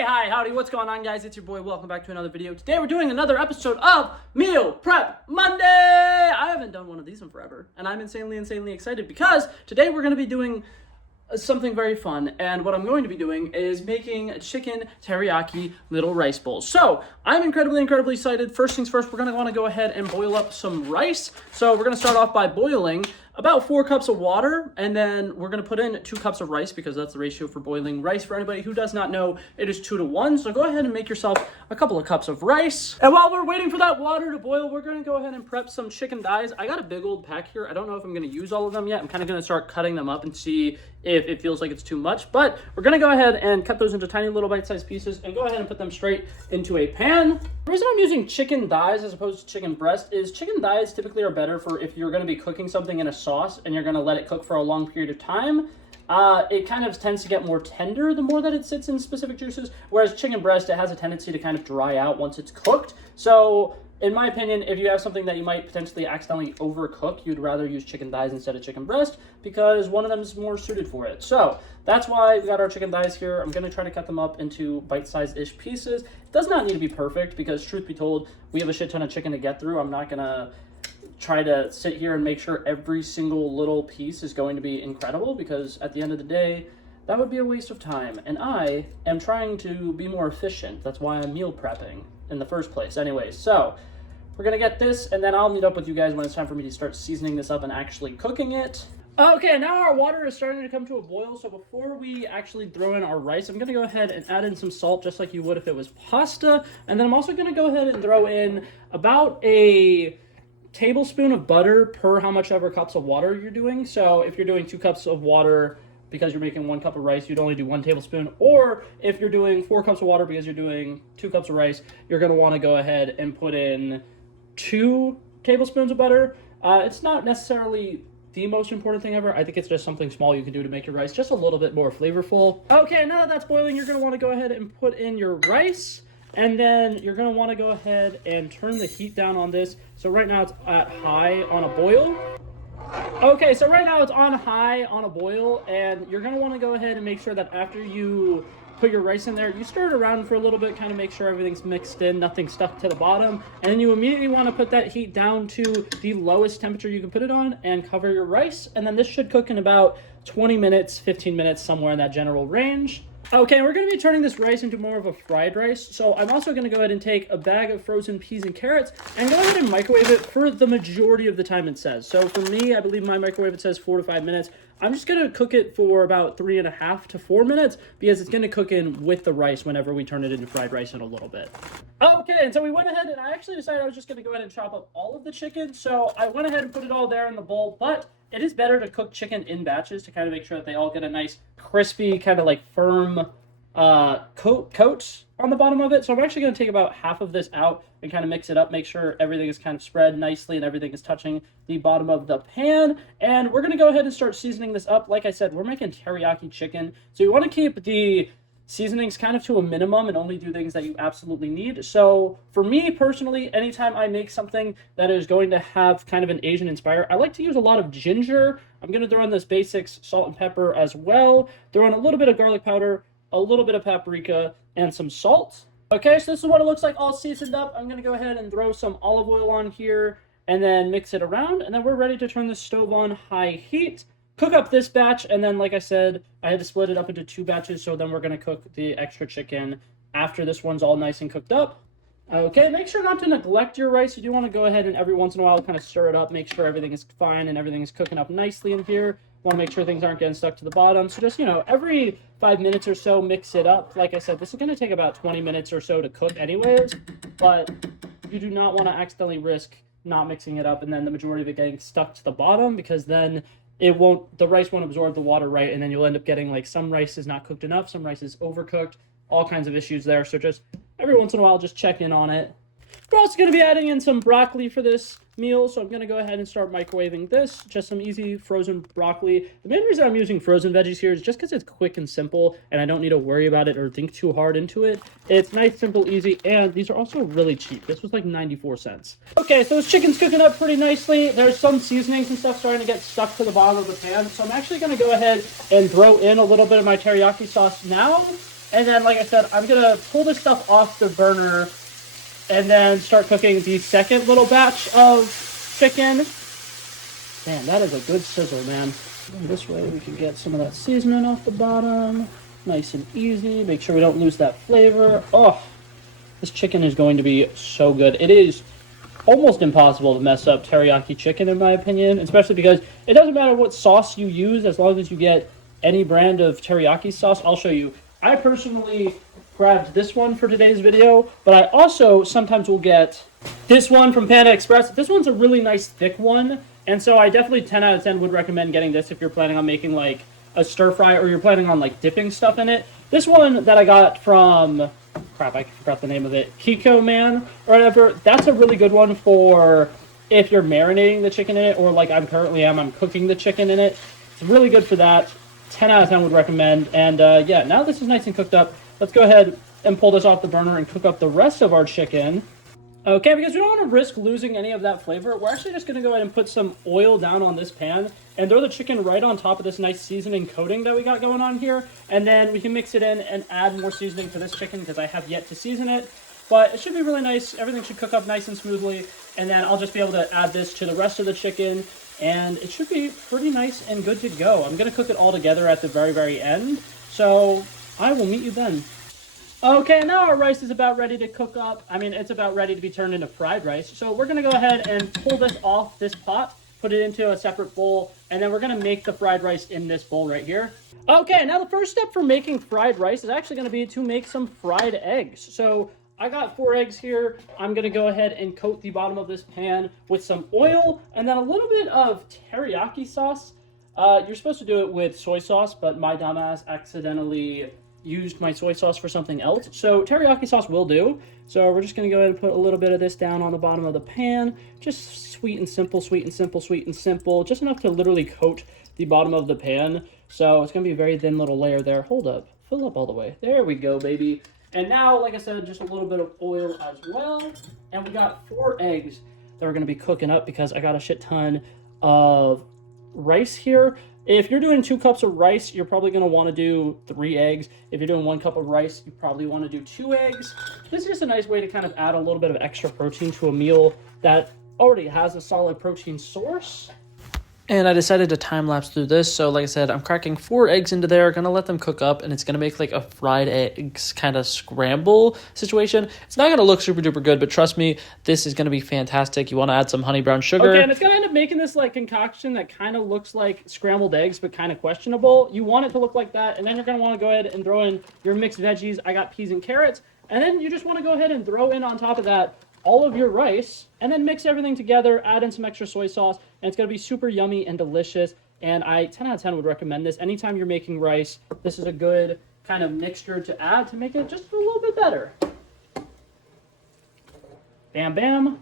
Hey, hi, howdy, what's going on, guys? It's your boy. Welcome back to another video. Today we're doing another episode of Meal Prep Monday. I haven't done one of these in forever, and I'm insanely excited because today we're going to be doing something very fun, and what I'm going to be doing is making chicken teriyaki little rice bowls. So I'm incredibly excited. First things first, we're going to want to go ahead and boil up some rice. So we're going to start off by boiling about 4 cups of water, and then we're going to put in 2 cups of rice because that's the ratio for boiling rice. For anybody who does not know, it is 2 to 1. So go ahead and make yourself a couple of cups of rice. And while we're waiting for that water to boil, we're going to go ahead and prep some chicken thighs. I got a big old pack here. I don't know if I'm going to use all of them yet. I'm kind of going to start cutting them up and see if it feels like it's too much, but we're going to go ahead and cut those into tiny little bite-sized pieces and go ahead and put them straight into a pan. The reason I'm using chicken thighs as opposed to chicken breast is chicken thighs typically are better for if you're going to be cooking something in a sauce and you're going to let it cook for a long period of time. It kind of tends to get more tender the more that it sits in specific juices, whereas chicken breast, it has a tendency to kind of dry out once it's cooked. So in my opinion, if you have something that you might potentially accidentally overcook, you'd rather use chicken thighs instead of chicken breast because one of them is more suited for it. So that's why we got our chicken thighs here. I'm going to try to cut them up into bite-sized-ish pieces. It does not need to be perfect because, truth be told, we have a shit ton of chicken to get through. I'm not going to try to sit here and make sure every single little piece is going to be incredible because at the end of the day, that would be a waste of time. And I am trying to be more efficient. That's why I'm meal prepping in the first place. Anyway, so we're going to get this, and then I'll meet up with you guys when it's time for me to start seasoning this up and actually cooking it. Okay, now our water is starting to come to a boil, so before we actually throw in our rice, I'm going to go ahead and add in some salt just like you would if it was pasta, and then I'm also going to go ahead and throw in about a tablespoon of butter per how much ever cups of water you're doing. So if you're doing 2 cups of water because you're making 1 cup of rice, you'd only do 1 tablespoon. Or if you're doing 4 cups of water because you're doing 2 cups of rice, you're going to want to go ahead and put in 2 tablespoons of butter. It's not necessarily the most important thing ever. I think it's just something small you can do to make your rice just a little bit more flavorful. Okay, now that that's boiling, you're going to want to go ahead and put in your rice. And then you're going to want to go ahead and turn the heat down on this. So right now it's at high on a boil. Okay, so right now it's on high on a boil. And you're going to want to go ahead and make sure that after you put your rice in there, you stir it around for a little bit, kind of make sure everything's mixed in, nothing's stuck to the bottom. And then you immediately want to put that heat down to the lowest temperature you can put it on and cover your rice. And then this should cook in about 20 minutes, 15 minutes, somewhere in that general range. Okay, we're going to be turning this rice into more of a fried rice, so I'm also going to go ahead and take a bag of frozen peas and carrots and go ahead and microwave it for the majority of the time it says. So for me, I believe my microwave, it says 4 to 5 minutes. I'm just going to cook it for about 3.5 to 4 minutes because it's going to cook in with the rice whenever we turn it into fried rice in a little bit. Okay, and so we went ahead and I actually decided I was just going to go ahead and chop up all of the chicken, so I went ahead and put it all there in the bowl, but it is better to cook chicken in batches to kind of make sure that they all get a nice crispy, kind of like firm coat on the bottom of it. So I'm actually going to take about half of this out and kind of mix it up, make sure everything is kind of spread nicely and everything is touching the bottom of the pan. And we're going to go ahead and start seasoning this up. Like I said, we're making teriyaki chicken, so you want to keep the seasonings kind of to a minimum and only do things that you absolutely need. So for me personally, anytime I make something that is going to have kind of an Asian inspire, I like to use a lot of ginger. I'm going to throw in this basics salt and pepper as well. Throw in a little bit of garlic powder, a little bit of paprika, and some salt. Okay, so this is what it looks like all seasoned up. I'm going to go ahead and throw some olive oil on here and then mix it around, and then we're ready to turn the stove on high heat. Cook up this batch, and then like I said, I had to split it up into 2 batches, so then we're going to cook the extra chicken after this one's all nice and cooked up. Okay, make sure not to neglect your rice. You do want to go ahead and every once in a while kind of stir it up, make sure everything is fine and everything is cooking up nicely in here. Want to make sure things aren't getting stuck to the bottom. So just, every 5 minutes or so, mix it up. Like I said, this is going to take about 20 minutes or so to cook anyways, but you do not want to accidentally risk not mixing it up and then the majority of it getting stuck to the bottom because then the rice won't absorb the water right, and then you'll end up getting like some rice is not cooked enough, some rice is overcooked, all kinds of issues there. So just every once in a while, just check in on it. We're also going to be adding in some broccoli for this meal, so I'm going to go ahead and start microwaving this. Just some easy frozen broccoli. The main reason I'm using frozen veggies here is just because it's quick and simple, and I don't need to worry about it or think too hard into it. It's nice, simple, easy, and these are also really cheap. This was like 94 cents. Okay, so this chicken's cooking up pretty nicely. There's some seasonings and stuff starting to get stuck to the bottom of the pan, so I'm actually going to go ahead and throw in a little bit of my teriyaki sauce now. And then, like I said, I'm going to pull this stuff off the burner and then start cooking the second little batch of chicken. Man, that is a good sizzle, man. And this way we can get some of that seasoning off the bottom. Nice and easy. Make sure we don't lose that flavor. Oh, this chicken is going to be so good. It is almost impossible to mess up teriyaki chicken, in my opinion, especially because it doesn't matter what sauce you use as long as you get any brand of teriyaki sauce. I'll show you. I personally grabbed this one for today's video, but I also sometimes will get this one from Panda Express. This one's a really nice thick one, and so I definitely 10 out of 10 would recommend getting this if you're planning on making like a stir fry or you're planning on like dipping stuff in it. This one that I got from, crap, I forgot the name of it, Kiko Man or whatever, that's a really good one for if you're marinating the chicken in it, or like I'm cooking the chicken in it. It's really good for that. 10 out of 10 would recommend. And yeah, now this is nice and cooked up. Let's go ahead and pull this off the burner and cook up the rest of our chicken. Okay, because we don't want to risk losing any of that flavor, we're actually just going to go ahead and put some oil down on this pan and throw the chicken right on top of this nice seasoning coating that we got going on here. And then we can mix it in and add more seasoning to this chicken because I have yet to season it. But it should be really nice. Everything should cook up nice and smoothly. And then I'll just be able to add this to the rest of the chicken. And it should be pretty nice and good to go. I'm going to cook it all together at the very, very end. So I will meet you then. Okay, now our rice is about ready to cook up. I mean, it's about ready to be turned into fried rice. So we're going to go ahead and pull this off this pot, put it into a separate bowl, and then we're going to make the fried rice in this bowl right here. Okay, now the first step for making fried rice is actually going to be to make some fried eggs. So I got 4 eggs here. I'm going to go ahead and coat the bottom of this pan with some oil and then a little bit of teriyaki sauce. You're supposed to do it with soy sauce, but my dumbass accidentally used my soy sauce for something else. So teriyaki sauce will do. So we're just going to go ahead and put a little bit of this down on the bottom of the pan. Just sweet and simple, sweet and simple, sweet and simple. Just enough to literally coat the bottom of the pan. So it's going to be a very thin little layer there. Hold up. Fill up all the way. There we go, baby. And now, like I said, just a little bit of oil as well. And we got 4 eggs that we're going to be cooking up because I got a shit ton of rice here. If you're doing 2 cups of rice, you're probably going to want to do 3 eggs. If you're doing 1 cup of rice, you probably want to do 2 eggs. This is just a nice way to kind of add a little bit of extra protein to a meal that already has a solid protein source. And I decided to time-lapse through this. So like I said, I'm cracking 4 eggs into there, going to let them cook up, and it's going to make like a fried eggs kind of scramble situation. It's not going to look super duper good, but trust me, this is going to be fantastic. You want to add some honey brown sugar. Okay, and it's going to end up making this like concoction that kind of looks like scrambled eggs, but kind of questionable. You want it to look like that, and then you're going to want to go ahead and throw in your mixed veggies. I got peas and carrots, and then you just want to go ahead and throw in on top of that all of your rice, and then mix everything together, add in some extra soy sauce, and it's going to be super yummy and delicious. And I 10 out of 10 would recommend this. Anytime you're making rice, this is a good kind of mixture to add to make it just a little bit better. Bam, bam.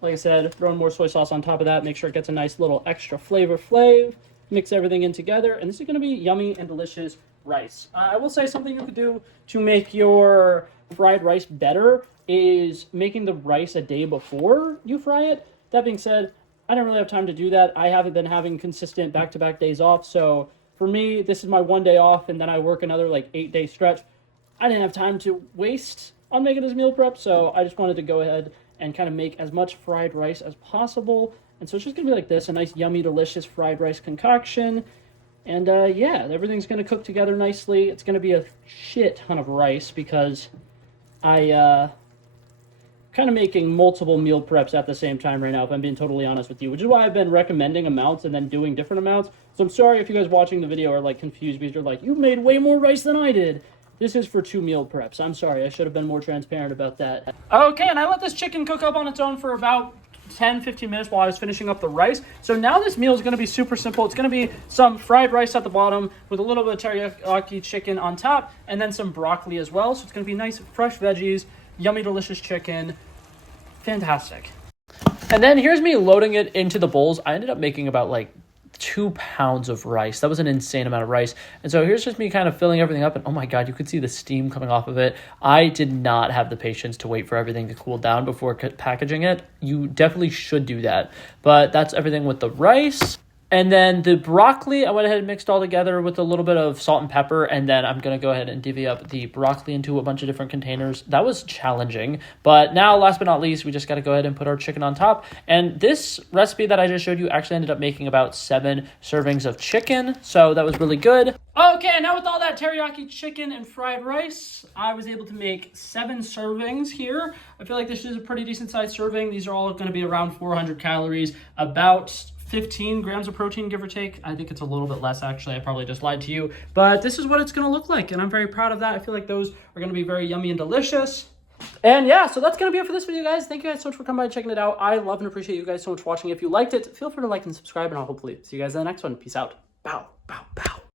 Like I said, throwing more soy sauce on top of that, make sure it gets a nice little extra flavor flav. Mix everything in together, and this is going to be yummy and delicious rice. I will say something you could do to make your fried rice better is making the rice a day before you fry it. That being said, I don't really have time to do that. I haven't been having consistent back-to-back days off, so for me, this is my 1 day off, and then I work another like 8-day stretch. I didn't have time to waste on making this meal prep, so I just wanted to go ahead and kind of make as much fried rice as possible. And so it's just going to be like this, a nice, yummy, delicious fried rice concoction. And yeah, everything's going to cook together nicely. It's going to be a shit ton of rice because I kind of making multiple meal preps at the same time right now, if I'm being totally honest with you, which is why I've been recommending amounts and then doing different amounts. So I'm sorry if you guys watching the video are like confused because you're like, you made way more rice than I did. This is for 2 meal preps. I'm sorry, I should have been more transparent about that. Okay, and I let this chicken cook up on its own for about 10-15 minutes while I was finishing up the rice. So now this meal is going to be super simple. It's going to be some fried rice at the bottom with a little bit of teriyaki chicken on top and then some broccoli as well. So it's going to be nice fresh veggies, yummy delicious chicken. Fantastic. And then here's me loading it into the bowls. I ended up making about like 2 pounds of rice. That was an insane amount of rice. And so here's just me kind of filling everything up, and oh my god, you could see the steam coming off of it. I did not have the patience to wait for everything to cool down before packaging it. You definitely should do that. But that's everything with the rice. And then the broccoli, I went ahead and mixed all together with a little bit of salt and pepper. And then I'm going to go ahead and divvy up the broccoli into a bunch of different containers. That was challenging. But now, last but not least, we just got to go ahead and put our chicken on top. And this recipe that I just showed you actually ended up making about 7 servings of chicken. So that was really good. Okay, now with all that teriyaki chicken and fried rice, I was able to make 7 servings here. I feel like this is a pretty decent sized serving. These are all going to be around 400 calories, about 15 grams of protein, give or take. I think it's a little bit less, actually. I probably just lied to you. But this is what it's going to look like, and I'm very proud of that. I feel like those are going to be very yummy and delicious. And yeah, so that's going to be it for this video, guys. Thank you guys so much for coming by and checking it out. I love and appreciate you guys so much for watching. If you liked it, feel free to like and subscribe, and I'll hopefully see you guys in the next one. Peace out. Bow, bow, bow.